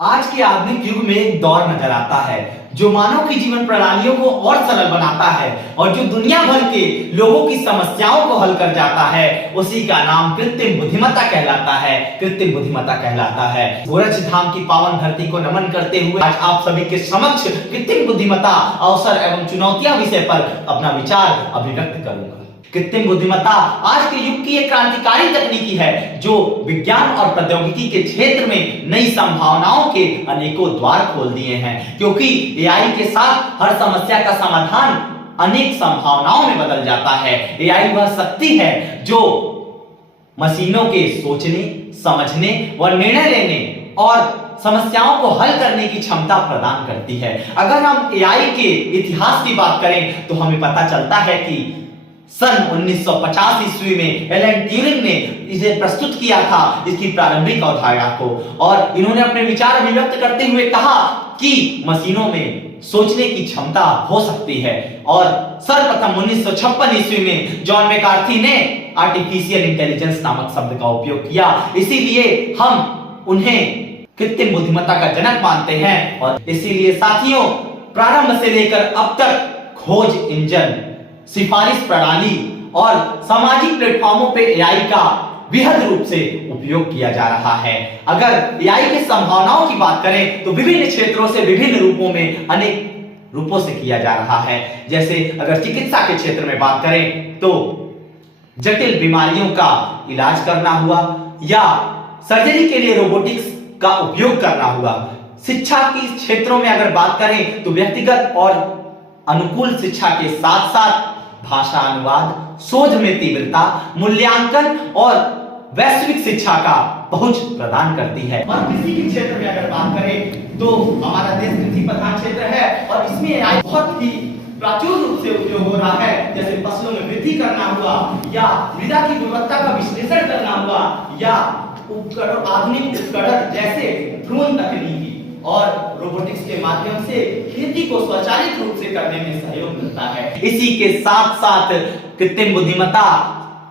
आज के आधुनिक युग में एक दौर नजर आता है जो मानव की जीवन प्रणालियों को और सरल बनाता है और जो दुनिया भर के लोगों की समस्याओं को हल कर जाता है। उसी का नाम कृत्रिम बुद्धिमत्ता कहलाता है। कृत्रिम बुद्धिमत्ता कहलाता है। गोरक्ष धाम की पावन धरती को नमन करते हुए आज आप सभी के समक्ष कृत्रिम बुद्धिमत्ता, अवसर एवं चुनौतियां विषय पर अपना विचार अभिव्यक्त करूंगा। कृत्रिम बुद्धिमत्ता आज के युग की एक क्रांतिकारी तकनीकी है जो विज्ञान और प्रौद्योगिकी के क्षेत्र में नई संभावनाओं के अनेकों द्वार खोल दिए हैं, क्योंकि एआई के साथ हर समस्या का समाधान अनेक संभावनाओं में बदल जाता है। एआई वह शक्ति है जो मशीनों के सोचने, समझने व निर्णय लेने और समस्याओं को हल करने की क्षमता प्रदान करती है। अगर हम एआई के इतिहास की बात करें तो हमें पता चलता है कि सन 1950 ईस्वी में एलन ट्यूरिंग ने इसे प्रस्तुत किया था, इसकी प्रारंभिक अवधारणा को, और इन्होंने अपने विचार अभिव्यक्त करते हुए कहा कि मशीनों में सोचने की क्षमता हो सकती है। और सर्वप्रथम 1956 ईस्वी में जॉन मैकार्थी ने आर्टिफिशियल इंटेलिजेंस नामक शब्द का उपयोग किया। इसीलिए हम उन्हें कृत्रिम बुद्धिमत्ता का जनक मानते हैं। और इसीलिए साथियों, प्रारंभ से लेकर अब तक खोज इंजन, सिफारिश प्रणाली और सामाजिक प्लेटफॉर्मों पे एआई का वृहद रूप से उपयोग किया जा रहा है। अगर एआई की संभावनाओं की बात करें तो विभिन्न क्षेत्रों से विभिन्न रूपों में, अनेक रूपों से किया जा रहा है। जैसे अगर चिकित्सा के क्षेत्र में बात करें तो जटिल बीमारियों का इलाज करना हुआ या सर्जरी के लिए रोबोटिक्स का उपयोग करना हुआ। शिक्षा के क्षेत्रों में अगर बात करें तो व्यक्तिगत और अनुकूल शिक्षा के साथ साथ भाषा अनुवाद, शोध में तीव्रता, मूल्यांकन और वैश्विक शिक्षा का पहुंच प्रदान करती है। और कृषि के क्षेत्र में अगर बात करें तो हमारा देश कृषि प्रधान क्षेत्र है और इसमें एआई बहुत ही प्राचुर रूप से उपयोग हो रहा है। जैसे फसलों में वृद्धि करना हुआ या मृदा की गुणवत्ता का विश्लेषण करना हुआ या उपकरण, आधुनिक उपकरण जैसे ड्रोन तकनीकी और रोबोटिक्स के माध्यम से खेती को स्वचालित रूप से करने में सहयोग मिलता है। इसी के साथ साथ कृत्रिम बुद्धिमत्ता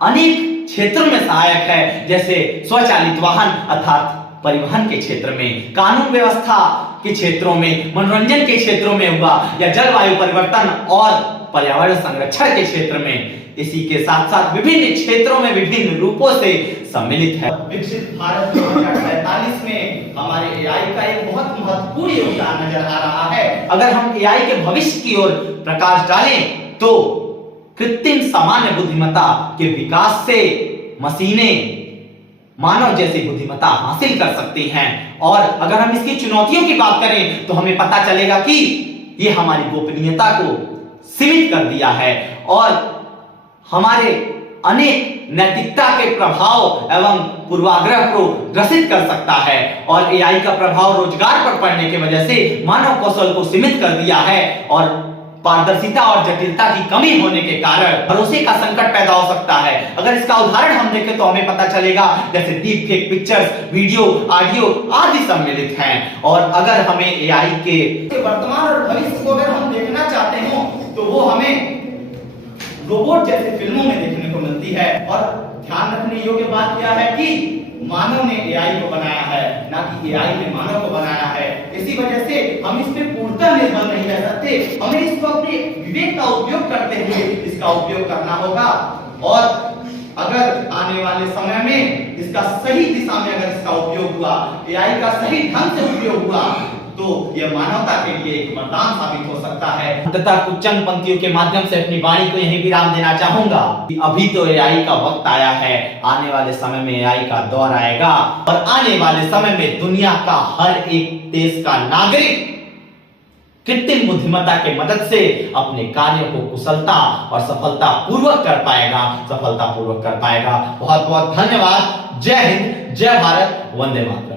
अनेक क्षेत्रों में सहायक है, जैसे स्वचालित वाहन अर्थात परिवहन के क्षेत्र में, कानून व्यवस्था के क्षेत्रों में, मनोरंजन के क्षेत्रों में हुआ या जलवायु परिवर्तन और पर्यावरण संरक्षण के क्षेत्र में। इसी के साथ साथ विभिन्न क्षेत्रों में विभिन्न रूपों से सम्मिलित है। विकसित भारत 2047 में हमारे एआई का एक बहुत महत्वपूर्ण योगदान नजर आ रहा है। अगर हम एआई के भविष्य की ओर प्रकाश डालें तो कृत्रिम सामान्य बुद्धिमत्ता के विकास से मशीनें मानव जैसी बुद्धिमत्ता हासिल कर सकती हैं। और अगर हम इसकी चुनौतियों की बात करें तो हमें पता चलेगा कि ये हमारी गोपनीयता को सीमित कर दिया है और हमारे अनेक नैतिकता के प्रभाव एवं पूर्वाग्रह को ग्रसित कर सकता है। और एआई का प्रभाव रोजगार पर पड़ने की वजह से मानव कौशल को सीमित कर दिया है और पारदर्शिता और जटिलता की कमी होने के कारण भरोसे का संकट पैदा हो सकता है। अगर इसका उदाहरण हम देखें तो हमें पता चलेगा जैसे deep fake pictures, video, audio आदि सम्मिलित हैं। और अगर हमें एआई के वर्तमान और भविष्य को अगर हम देखना चाहते हो तो वो हमें रोबोट जैसे फिल्मों में देखने को मिलती है। और ध्यान रखने योग्य बात क्या है कि मानव ने एआई को बनाया है, ना कि एआई ने मानव को बनाया है। इसी वजह से हम इस पे पूर्णतः निर्भर नहीं रह सकते। हमें इसको अपने विवेक का उपयोग करते हुए इसका उपयोग करना होगा। और अगर आने वाले समय में इसका सही दिशा में अगर इसका उपयोग हुआ, एआई का सही ढंग से उपयोग हुआ तो यह मानवता के लिए एक वरदान साबित हो सकता है। तथा कुछ चंद पंक्तियों के माध्यम से अपनी वाणी को यहीं विराम देना चाहूंगा। अभी तो एआई का वक्त आया है, आने वाले समय में एआई का दौर आएगा और आने वाले समय में दुनिया का हर एक देश का नागरिक कृत्रिम बुद्धिमत्ता के मदद से अपने कार्यों को कुशलता और सफलता पूर्वक कर पाएगा। बहुत बहुत धन्यवाद। जय हिंद, जय भारत, वंदे मातरम।